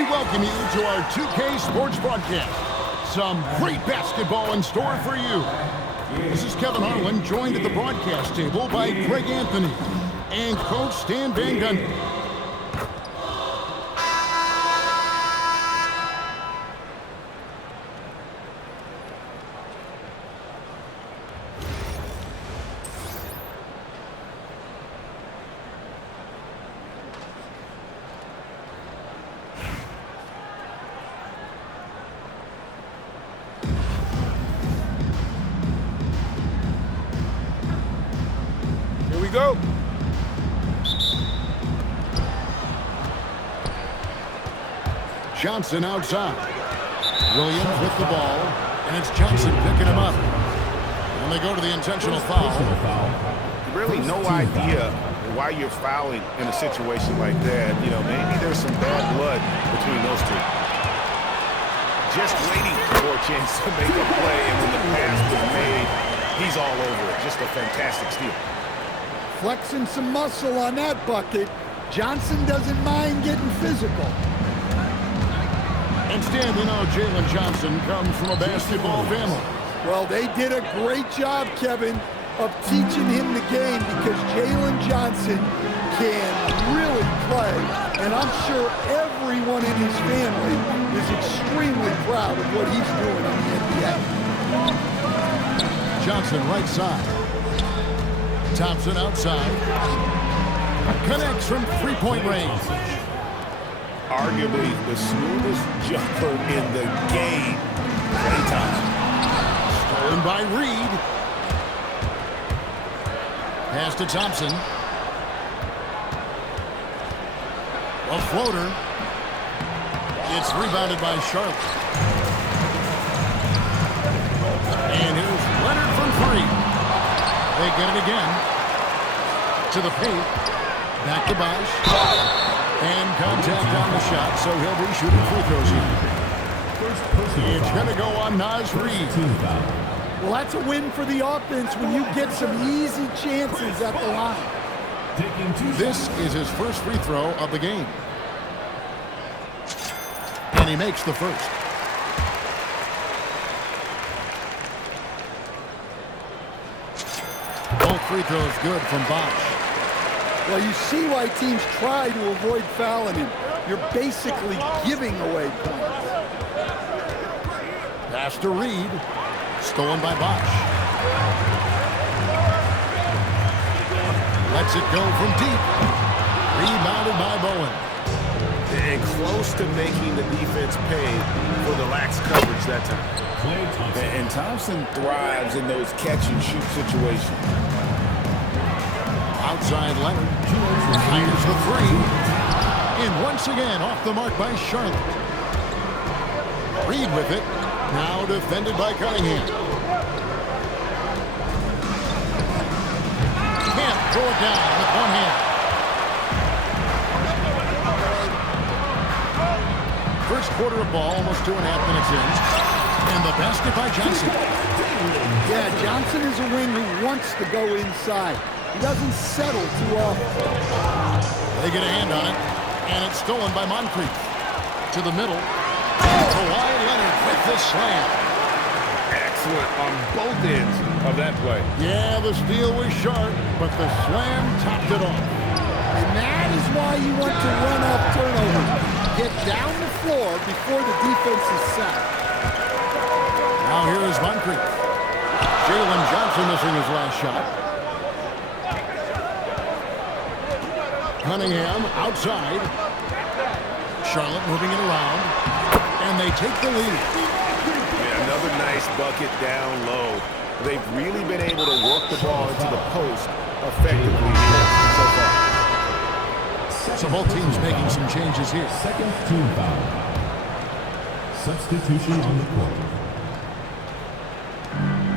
We welcome you to our 2K Sports broadcast. Some great basketball in store for you. This is Kevin Harlan, joined at the broadcast table by Greg Anthony and Coach Stan Van Gundy. Go. Johnson outside. Williams with the ball, and it's Johnson picking him up. And they go to the intentional foul. Really no idea why you're fouling in a situation like that. You know, maybe there's some bad blood between those two. Just waiting for a chance to make a play, and when the pass was made, he's all over it. Just a fantastic steal. Flexing some muscle on that bucket. Johnson doesn't mind getting physical. And Stan, we know Jalen Johnson comes from a basketball family. Well, they did a great job, Kevin, of teaching him the game because Jalen Johnson can really play. And I'm sure everyone in his family is extremely proud of what he's doing in the NBA. Johnson right side. Thompson outside. Connects from three-point range. Arguably the smoothest jumper in the game. Klay Thompson. Stolen by Reed. Pass to Thompson. A floater. It's rebounded by Charlotte. And here's Leonard from three. They get it again. To the paint. Back to Bosch. And contact on the shot, so he'll be shooting free throws here. It's going to go on Naz Reid. Well, that's a win for the offense when you get some easy chances at the line. This is his first free throw of the game. And he makes the first. Both free throws good from Bosch. Well, you see why teams try to avoid fouling him. You're basically giving away points. Pass to Reed. Stolen by Bosch. Lets it go from deep. Rebounded by Bowen. And close to making the defense pay for the lax coverage that time. And Thompson thrives in those catch-and-shoot situations. Outside Leonard. Fires the three. And once again off the mark by Charlotte. Reed with it. Now defended by Cunningham. Can't throw it down with one hand. First quarter of ball, almost 2.5 minutes in. And the basket by Johnson. Yeah, Johnson is a wing who wants to go inside. He doesn't settle too often. They get a hand on it, and it's stolen by Moncrief. To the middle. Kawhi Leonard with the slam. Excellent on both ends of that play. Yeah, the steal was sharp, but the slam topped it off. And that is why you want to run off turnovers. Get down the floor before the defense is set. Now here is Moncrief. Jalen Johnson missing his last shot. Cunningham outside. Charlotte moving it around. And they take the lead. Yeah, another nice bucket down low. They've really been able to work the ball into the post effectively so far. So both teams making some changes here. Second team foul. Substitution on the court.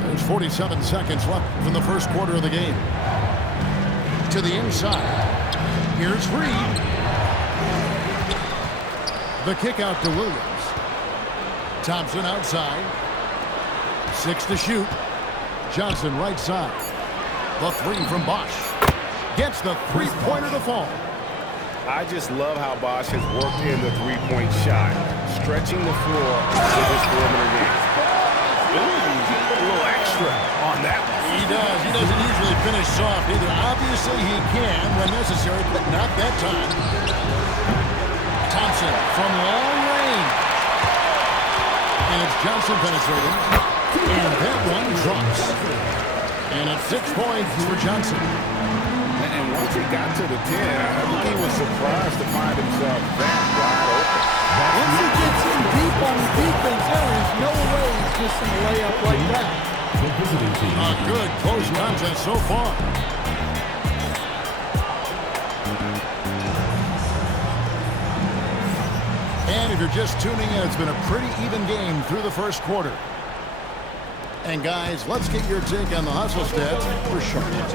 There's 47 seconds left in the first quarter of the game. To the inside. Here's Reed. The kick out to Williams. Thompson outside. 6 to shoot. Johnson right side. The three from Bosch. Gets the three-pointer to fall. I just love how Bosch has worked in the three-point shot, stretching the floor with his perimeter game. Ooh, a little extra on that one. He does. He doesn't usually finish soft either. Obviously, he can when necessary, but not that time. Thompson from long range. And it's Johnson penetrating. And that one drops. And it's 6 points for Johnson. And once he got to the 10, I think he was surprised to find himself that wide open. Once he gets in deep on the defense, there is no way he's missing a layup like that. A good close contest so far. And if you're just tuning in, it's been a pretty even game through the first quarter. And guys, let's get your take on the hustle stats for Charlotte.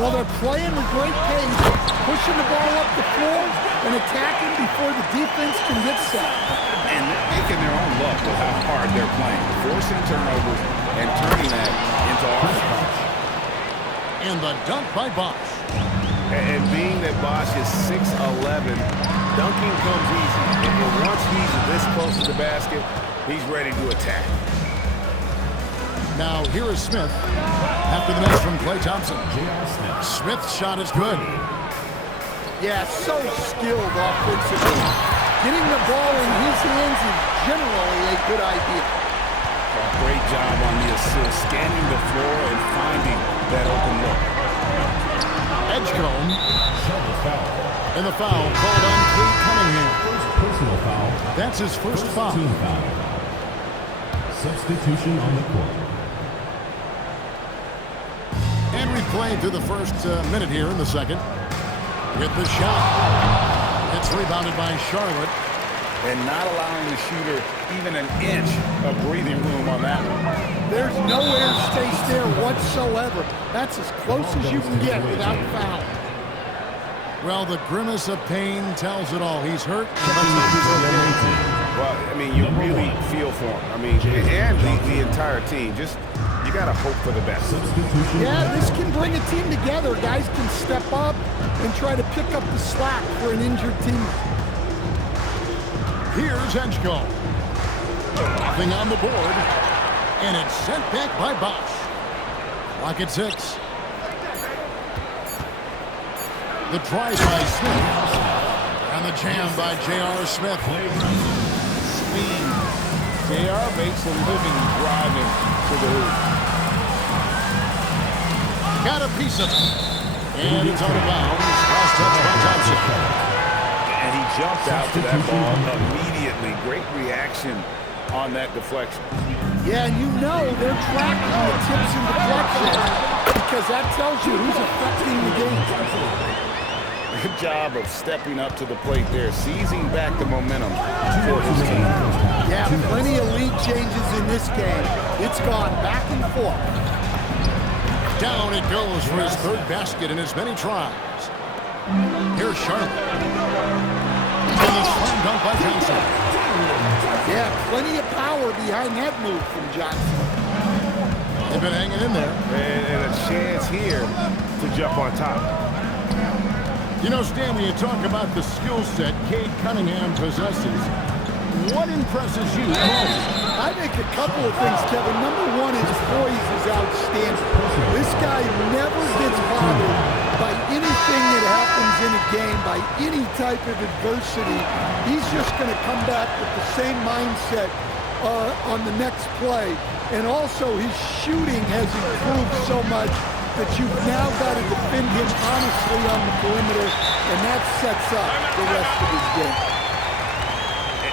Well, they're playing with great pace, pushing the ball up the floor and attacking before the defense can get set. And they're making their own luck with how hard they're playing, forcing turnovers and turning that into offense. And the dunk by Bosch. And being that Bosch is 6'11", dunking comes easy. And once he's this close to the basket, he's ready to attack. Now here is Smith after the miss from Klay Thompson. Smith's shot is good. Yeah, so skilled offensively. Getting the ball in his hands is generally a good idea. Great job on the assist, scanning the floor and finding that open look. Edgecombe. And the foul called on Cade Cunningham. Personal foul. That's his first foul. Team foul. Substitution on the court. And we played through the first minute here in the second. With the shot. It's rebounded by Charlotte. And not allowing the shooter even an inch of breathing room on that one. There's no air space there whatsoever. That's as close as you can get without foul. Well, the grimace of pain tells it all. He's hurt. Well, I mean, you really feel for him. I mean, and the entire team. Just, you got to hope for the best. Yeah, this can bring a team together. Guys can step up and try to pick up the slack for an injured team. Here's Edgecombe. Nothing on the board. And it's sent back by Bosch. Clock at 6. The drive by Smith. And the jam by J.R. Smith. Speed. J.R. makes a living driving to the hoop. Got a piece of it. And it's out of bounds. Last touch by Thompson. And he jumped out to that ball immediately. Great reaction on that deflection. Yeah, and you know they're tracking the tips and deflections because that tells you who's affecting the game. Good job of stepping up to the plate there, seizing back the momentum for his team. Yeah, plenty of lead changes in this game. It's gone back and forth. Down it goes for his third basket in as many tries. Here's Charlotte. And the slam dunk by Johnson. Yeah, plenty of power behind that move from Johnson. They've been hanging in there. And a chance here to jump on top. You know, Stan, when you talk about the skill set Cade Cunningham possesses, what impresses you most? I think a couple of things, Kevin. Number one, his poise is outstanding. This guy never gets bothered by anything that happens in a game, by any type of adversity. He's just going to come back with the same mindset on the next play. And also, his shooting has improved so much that you've now got to defend him honestly on the perimeter, and that sets up the rest of his game.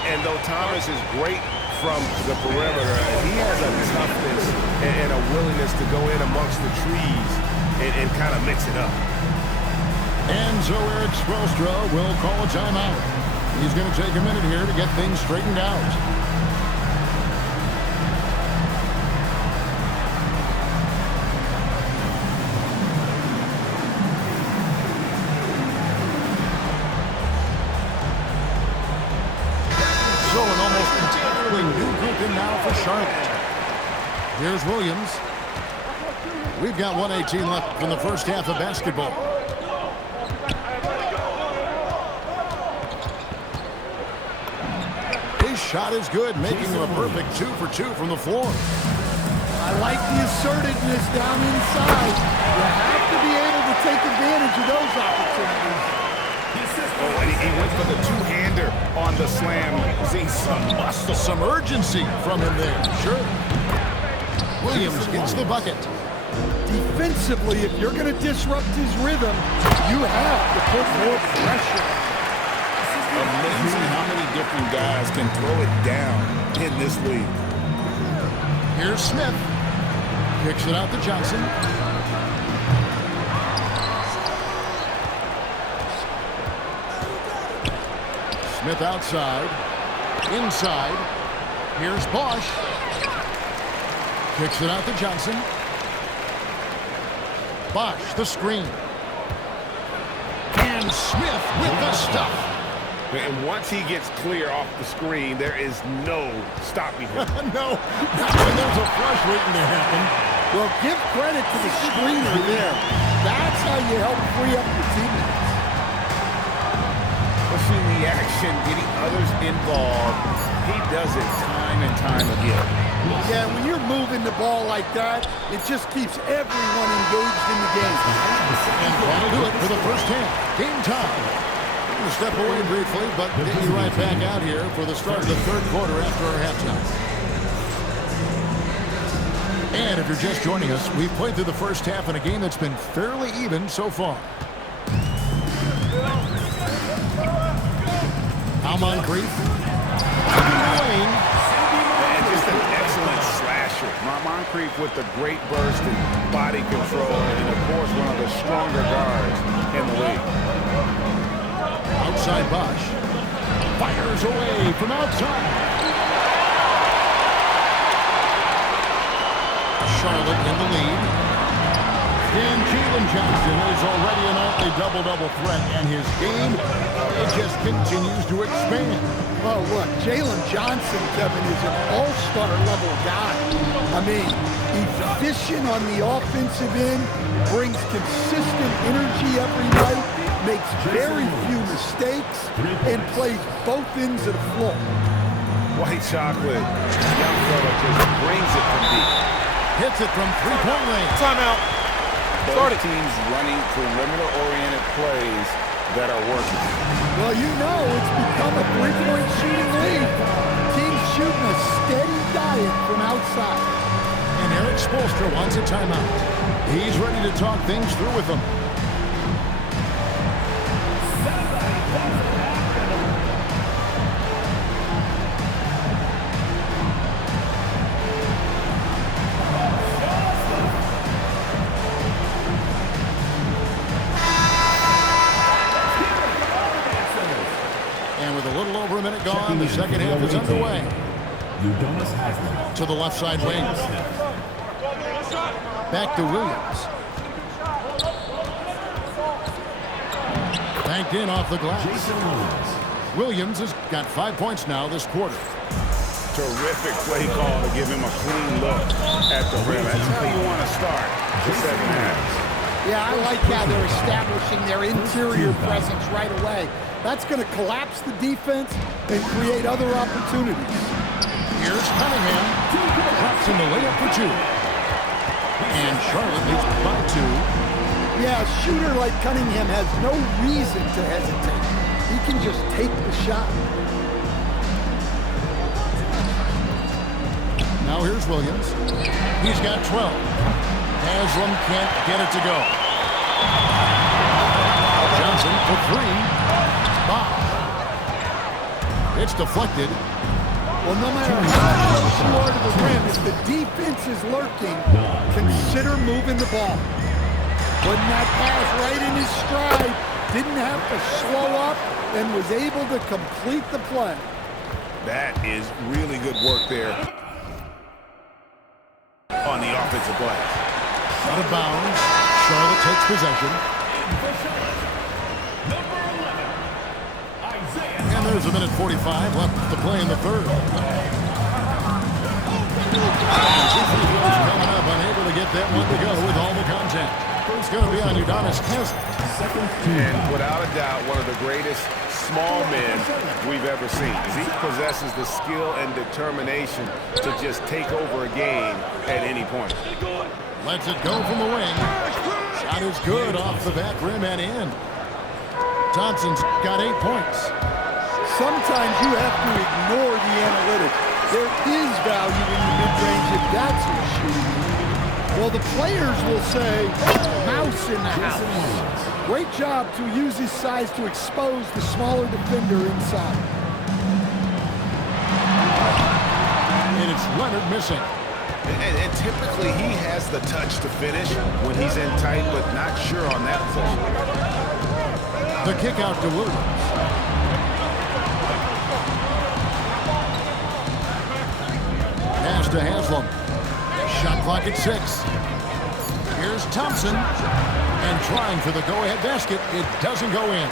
And though Thomas is great from the perimeter, he has a toughness and a willingness to go in amongst the trees and kind of mix it up. And so Eric Spoelstra will call a timeout. He's going to take a minute here to get things straightened out. So an almost entirely new group in now for Charlotte. Here's Williams. We've got 1:18 left in the first half of basketball. shot is good, making him a perfect 2 for 2 from the floor. I like the assertiveness down inside. You have to be able to take advantage of those opportunities. Oh, and he went for the two-hander on the slam. See Some urgency from him there, sure. Williams gets the bucket. Defensively, if you're going to disrupt his rhythm, you have to put more pressure. Amazing how many different guys can throw it down in this league. Here's Smith. Kicks it out to Johnson. Smith outside. Inside. Here's Bosch. Kicks it out to Johnson. Bosch, the screen. And Smith with the stuff. And once he gets clear off the screen, there is no stopping him. No, not when there's a flush waiting to happen. Well, give credit to the screener there. That's how you help free up your teammates. Pushing the action, getting others involved. He does it time and time again. Yeah, when you're moving the ball like that, it just keeps everyone engaged in the game. And that'll do it for the first half. Game time. We're going to step away briefly, but get you right back out here for the start of the third quarter after our halftime. And if you're just joining us, we've played through the first half in a game that's been fairly even so far. Al Moncrief. Lane. And just an excellent slasher. Moncrief with the great burst and body control, and of course one of the stronger guards in the league. Outside Bosch. Fires away from outside. Charlotte in the lead. And Jalen Johnson is already a nightly double-double threat, and his game, it just continues to expand. Well, look, Jalen Johnson, Kevin, is an all-star level guy. I mean, efficient on the offensive end, brings consistent energy every night, makes very few mistakes, and plays both ends of the floor. White chocolate, young fella just brings it from deep. Hits it from three-point range. Timeout. Both teams running perimeter-oriented plays that are working. Well, you know it's become a three-point shooting league. Teams shooting a steady diet from outside. And Eric Spoelstra wants a timeout. He's ready to talk things through with them. Over a minute gone. The second half is underway. To the left side wing. Back to Williams. Banked in off the glass. Williams has got 5 points now this quarter. Terrific play call to give him a clean look at the rim. That's how you want to start the second half. Yeah, I like how they're establishing their interior presence right away. That's going to collapse the defense and create other opportunities. Here's Cunningham. Drops in the layup for two. And Charlotte leads by 2. Yeah, a shooter like Cunningham has no reason to hesitate. He can just take the shot. Now here's Williams. He's got 12. Haslam can't get it to go. Johnson for 3. Bosch. It's deflected. Well, no matter how close you are to the rim, if the defense is lurking, consider moving the ball. Putting that pass right in his stride, didn't have to slow up, and was able to complete the play. That is really good work there on the offensive glass. Out of bounds. Charlotte takes possession. And there's a minute 45 left to play in the third. Coming up, unable to get that one to go with all the contact. It's going to be on Udonis Haslem. And without a doubt, one of the greatest small men we've ever seen. He possesses the skill and determination to just take over a game at any point. Lets it go from the wing. Shot is good off the back rim and in. Johnson's got 8 points. Sometimes you have to ignore the analytics. There is value in the mid-range if that's who's shooting. Well, the players will say, mouse in the house. Great job to use his size to expose the smaller defender inside. And it's Leonard missing. And typically he has the touch to finish when he's in tight, but not sure on that possession. The kick out to Williams. Pass to Haslam. Shot clock at 6. Here's Thompson. And trying for the go-ahead basket. It doesn't go in.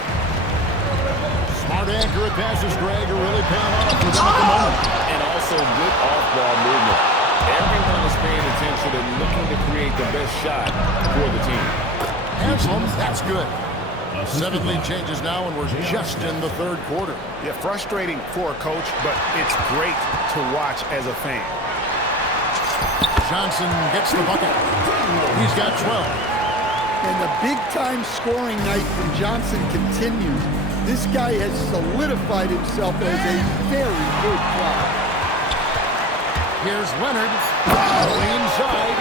Smart, accurate passes, Greg, are really paying off for them at the moment. And also good off-ball movement. Everyone is paying attention and looking to create the best shot for the team. Haslam, that's good. 7 lead changes now, and we're just in the 3rd quarter. Yeah, frustrating for a coach, but it's great to watch as a fan. Johnson gets the bucket. He's got 12. And the big-time scoring night from Johnson continues. This guy has solidified himself as a very good player. Here's Leonard. Going inside.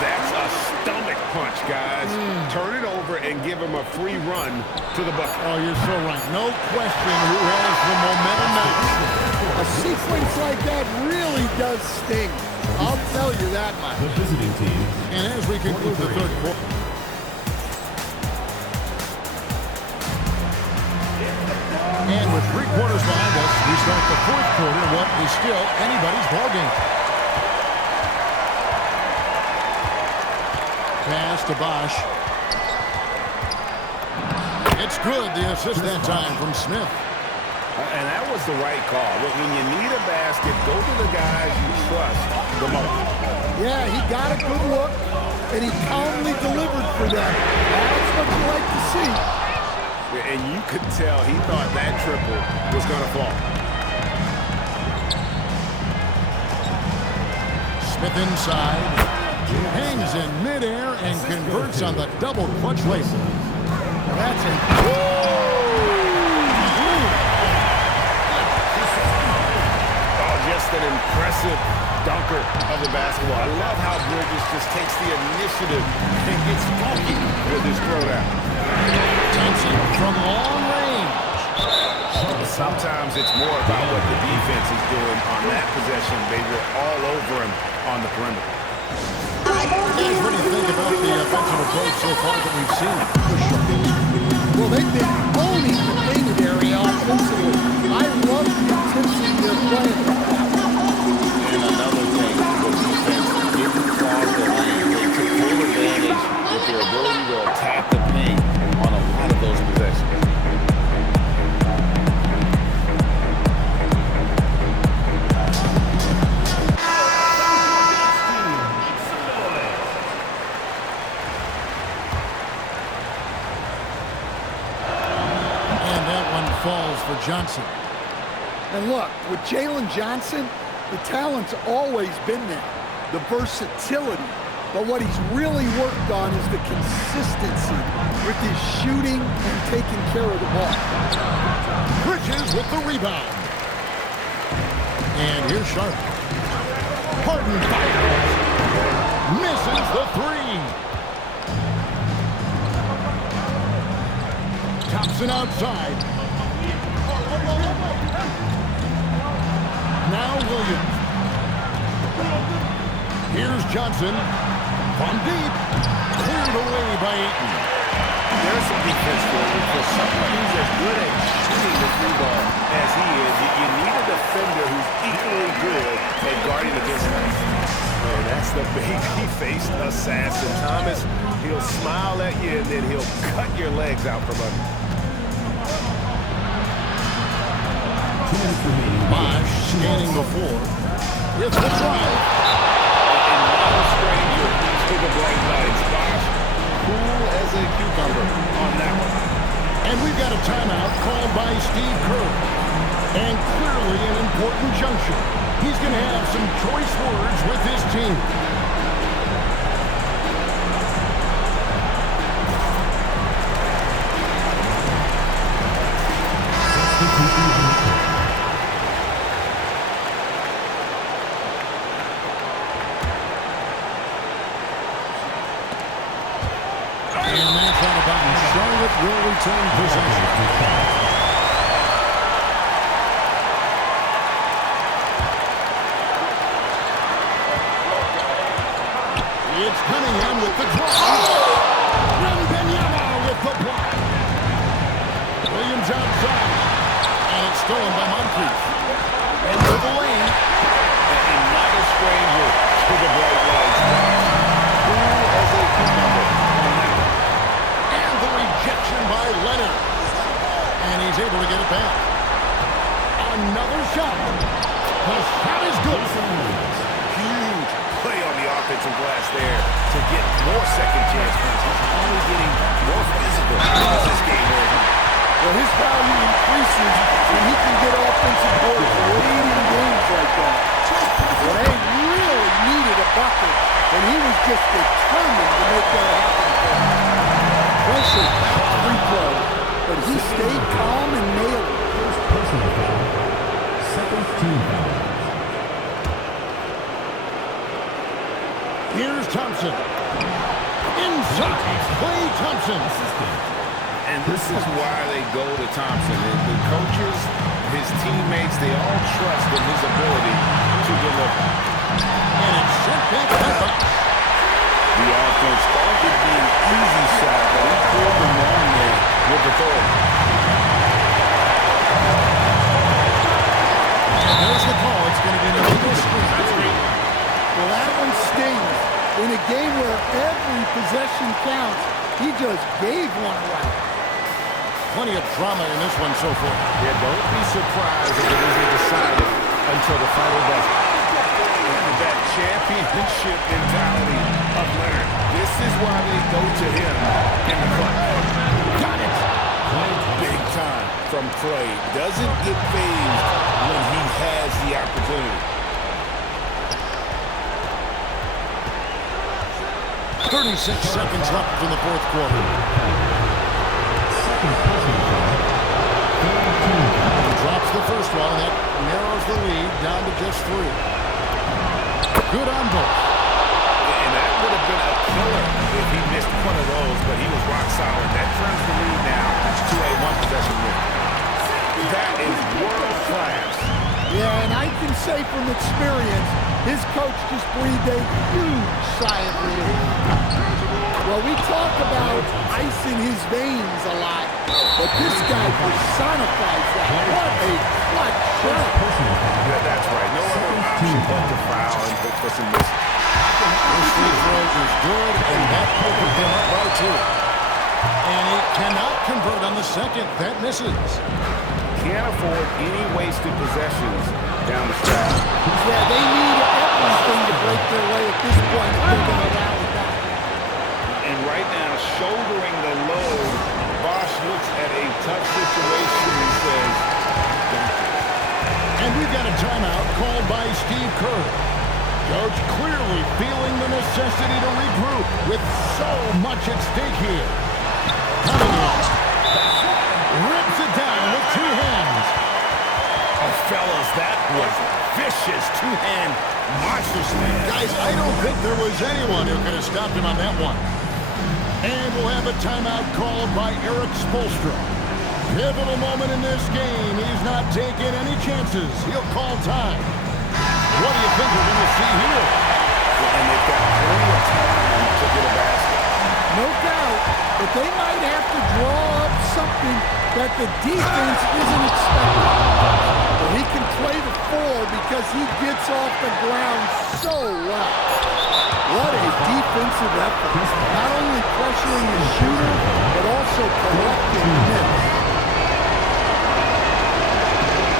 That's a stomach punch, guys. Turn it over and give him a free run to the bucket. Oh, you're so right. No question who has the momentum now. A sequence like that really does sting. I'll tell you that much. The visiting team. And as we conclude the 3rd quarter. And with 3 quarters behind us, we start the 4th quarter, what is still anybody's ballgame. Pass to Bosch. It's good, the assist that time from Smith. And that was the right call. When you need a basket, go to the guys you trust the most. Yeah, he got a good look, and he calmly delivered for them. That's what you like to see. And you could tell he thought that triple was going to fall. Smith inside. Hangs in midair and converts on the double clutch layup. That's it. Just an impressive dunker of the basketball. I love how Bridges just takes the initiative and gets funky with his throwdown. Thompson from long range. Sometimes it's more about what the defense is doing on that possession. They were all over him on the perimeter. Guys, what do you think about the offensive approach so far that we've seen? Well, they've been owning the painted area offensively. I love the intensity they're playing. And another thing, the defense didn't cross the lane. They took full advantage with their ability to attack the paint on a lot of those possessions. Falls for Johnson. And look, with Jalen Johnson, the talent's always been there, the versatility. But what he's really worked on is the consistency with his shooting and taking care of the ball. Bridges with the rebound. And here's Sharp. Harden fires. Misses the 3. Thompson outside. Now Williams. Here's Johnson. From deep. Cleared away by Ayton. There's some defense for someone who's as good at shooting the 3-ball as he is. You need a defender who's equally good at guarding against him. And that's the big he faced, Assassin Thomas. He'll smile at you and then he'll cut your legs out from under. Bosch scanning the floor. It's the drive. And not a stranger to the bright lights. Bosch, cool as a cucumber on that one. And we've got a timeout called by Steve Kerr. And clearly an important juncture. He's going to have some choice words with his team. And that's out of bounds. Charlotte will return possession. It's Cunningham with the drive. Wembanyama with the block. Williams outside. And it's stolen by Moncrief. Into the lane. And not a stranger to the bright lights. Who has a number on that? And the rejection by Leonard. And he's able to get it back. Another shot. The shot is good. Huge play on the offensive glass there to get more second chance points. He's only getting more physical as this game goes on. Well, his value increases when he can get offensive boards late in games like that. Well, they really needed a bucket, and he was just determined to make that happen for him. Pressure back free throw, but he stayed calm and nailed it. First personal foul. Second team foul. Here's Thompson. Inside. Klay Thompson. And this is why they go to Thompson. The coaches, his teammates, they all trust in his ability to deliver. And it's sent back by Buck. The offense thought it'd be an easy shot, but he pulled them on there with authority. And there's the call. It's going to be an illegal screen. Well, that one stings. In a game where every possession counts, he just gave one away. Plenty of drama in this one so far. Yeah, don't be surprised if it isn't decided until the final buzzer. That championship mentality of Leonard. This is why they go to him in the clutch. Got it! Big time from Klay. Doesn't get phased when he has the opportunity. 36 seconds left in the fourth quarter. Drops the first one, and that narrows the lead down to just 3. Good on both. And that would have been a killer if he missed one of those, but he was rock solid. That turns the lead now to a one-possession lead. That is world class. Yeah, and I can say from experience, his coach just breathed a huge sigh of relief. Well, we talk about ice in his veins a lot, but this guy personifies that. What a clutch shot. Yeah, that's right. No other option but to foul and hope for some misses. This free throw is good, and that will put him up by 2. And he cannot convert on the second. That misses. Can't afford any wasted possessions down the stretch. Yeah, they need everything to break their way at this point if they're going to rally back. And right now, shouldering the load, Bosch looks at a tough situation and says, "Got this." And we've got a timeout called by Steve Kerr. Coach clearly feeling the necessity to regroup with so much at stake here. Cunningham rips it down with 2 hands. Oh, fellas, that was vicious two-hand monster smash. Guys, I don't think there was anyone who could have stopped him on that one. And we'll have a timeout called by Eric Spoelstra. Pivotal moment in this game. He's not taking any chances. He'll call time. What do you think we're going to see here? And they've got plenty of time to get a basket. No doubt, but they might have to draw up something that the defense isn't expecting. But he can play the 4 because he gets off the ground so well. What a defensive effort. Not only pressuring the shooter, but also collecting hits.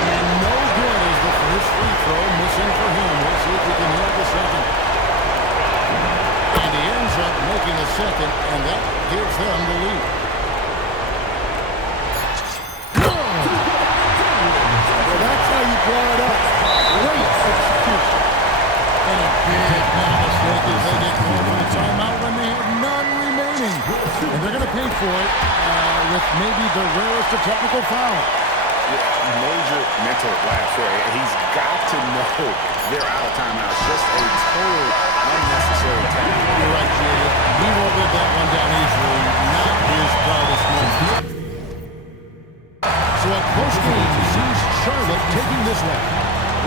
And no good is the first free throw missing for him. We'll see if he can hit the second. And he ends up making a second, and that gives them the lead. with maybe the rarest of technical fouls. Major mental lapse there. He's got to know they're out of timeouts. Just a total unnecessary tackle. You're right, Julius. He won't live that one down easily. Not his proudest moment. So a close game sees Charlotte taking this one.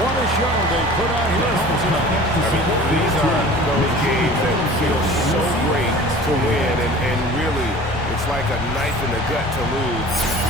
What a show they put out here at home tonight. I mean, these are those games that feel so great to win, and really, it's like a knife in the gut to lose.